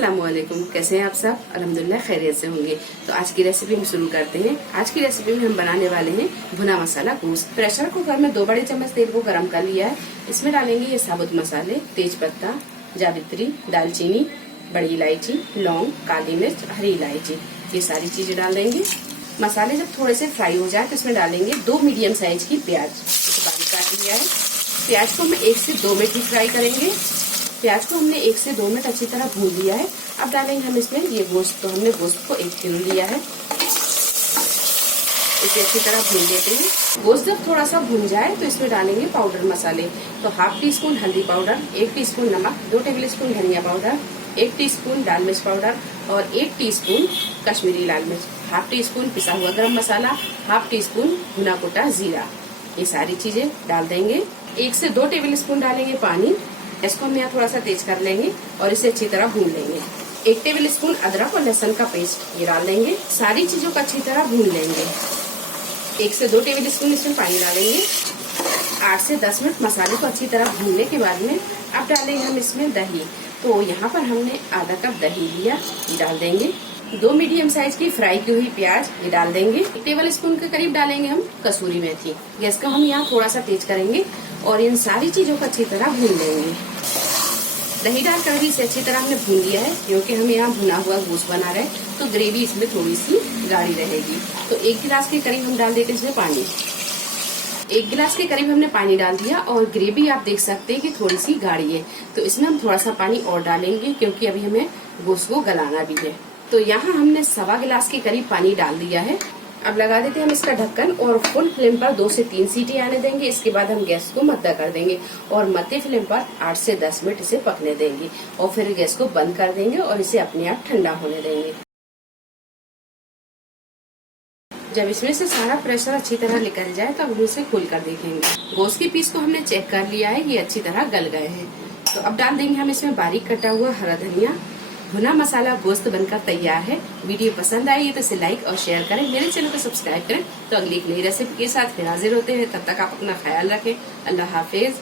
अस्सलामुअलैकुम। कैसे हैं आप सब? अल्हम्दुलिल्लाह खैरियत से होंगे। तो आज की रेसिपी हम शुरू करते हैं। आज की रेसिपी में हम बनाने वाले हैं भुना मसाला गोश्त। प्रेशर कुकर में 2 बड़े चम्मच तेल को गरम कर लिया है। इसमें डालेंगे ये साबुत मसाले, तेज पत्ता, जावित्री, दालचीनी, बड़ी इलायची, लौंग, काली मिर्च, हरी इलायची, ये सारी चीजें डाल देंगे। मसाले जब थोड़े से फ्राई हो जाए तो इसमें डालेंगे 2 मीडियम साइज की प्याज, इसे बारीक काट लिया है। प्याज को हम 1 से 2 मिनट ही फ्राई करेंगे। प्याज को हमने 1 से 2 मिनट अच्छी तरह भून लिया है। अब डालेंगे हम इसमें ये गोश्त। तो हमने गोश्त को 1 किलो लिया है, इसे अच्छी तरह भून लेते हैं। गोश्त जब थोड़ा सा भून जाए तो इसमें डालेंगे पाउडर मसाले। तो ½ टीस्पून हल्दी पाउडर, 1 टीस्पून नमक, 2 टेबलस्पून धनिया पाउडर, 1 टीस्पून लाल मिर्च पाउडर और 1 टीस्पून कश्मीरी लाल मिर्च, ½ टीस्पून पिसा हुआ गरम मसाला, ½ टीस्पून भुना कुटा जीरा, ये सारी चीजें डाल देंगे। 1 से 2 टेबलस्पून डालेंगे पानी। इसको हम यहाँ थोड़ा सा तेज कर लेंगे और इसे अच्छी तरह भून लेंगे। 1 टेबलस्पून अदरक और लहसुन का पेस्ट ये डाल देंगे। सारी चीजों को अच्छी तरह भून लेंगे। 1 से 2 टेबलस्पून इसमें पानी डालेंगे। 8 से 10 मिनट मसाले को अच्छी तरह भूनने के बाद में अब डालेंगे हम इसमें दही। तो यहाँ पर हमने आधा कप दही लिया, ये डाल देंगे। 2 मीडियम साइज की फ्राई की हुई प्याज ये डाल देंगे। 1 टेबलस्पून के करीब डालेंगे हम कसूरी मेथी। गैस को हम यहाँ थोड़ा सा तेज करेंगे और इन सारी चीजों को अच्छी तरह भून लेंगे। दही डालकर भी इसे अच्छी तरह हमने भून लिया है, क्योंकि हम यहाँ भुना हुआ गोश्त बना रहे हैं तो ग्रेवी इसमें थोड़ी सी गाढ़ी रहेगी। तो 1 गिलास के करीब हम डाल देते हैं इसमें पानी। 1 गिलास के करीब हमने पानी डाल दिया और ग्रेवी आप देख सकते हैं कि थोड़ी सी गाढ़ी है। तो इसमें हम थोड़ा सा पानी और डालेंगे, क्योंकि अभी हमें गोश्त को गलाना भी है। तो यहाँ हमने 1.25 गिलास के करीब पानी डाल दिया है। अब लगा देते हैं हम इसका ढक्कन और फुल फ्लेम पर 2 से 3 सीटी आने देंगे। इसके बाद हम गैस को मद्दा कर देंगे और मध्य फ्लेम पर 8 से 10 मिनट इसे पकने देंगे और फिर गैस को बंद कर देंगे और इसे अपने आप ठंडा होने देंगे। जब इसमें से सारा प्रेशर अच्छी तरह निकल जाए तो हम इसे खोल कर देखेंगे। गोश्त के पीस को हमने चेक कर लिया है, ये अच्छी तरह गल गए हैं। तो अब डाल देंगे हम इसमें बारीक कटा हुआ हरा धनिया। भुना मसाला गोश्त बनकर तैयार है। वीडियो पसंद आई तो इसे लाइक और शेयर करें, मेरे चैनल को सब्सक्राइब करें। तो अगली एक नई रेसिपी के साथ फिर हाजिर होते हैं। तब तक आप अपना ख्याल रखें। अल्लाह हाफिज।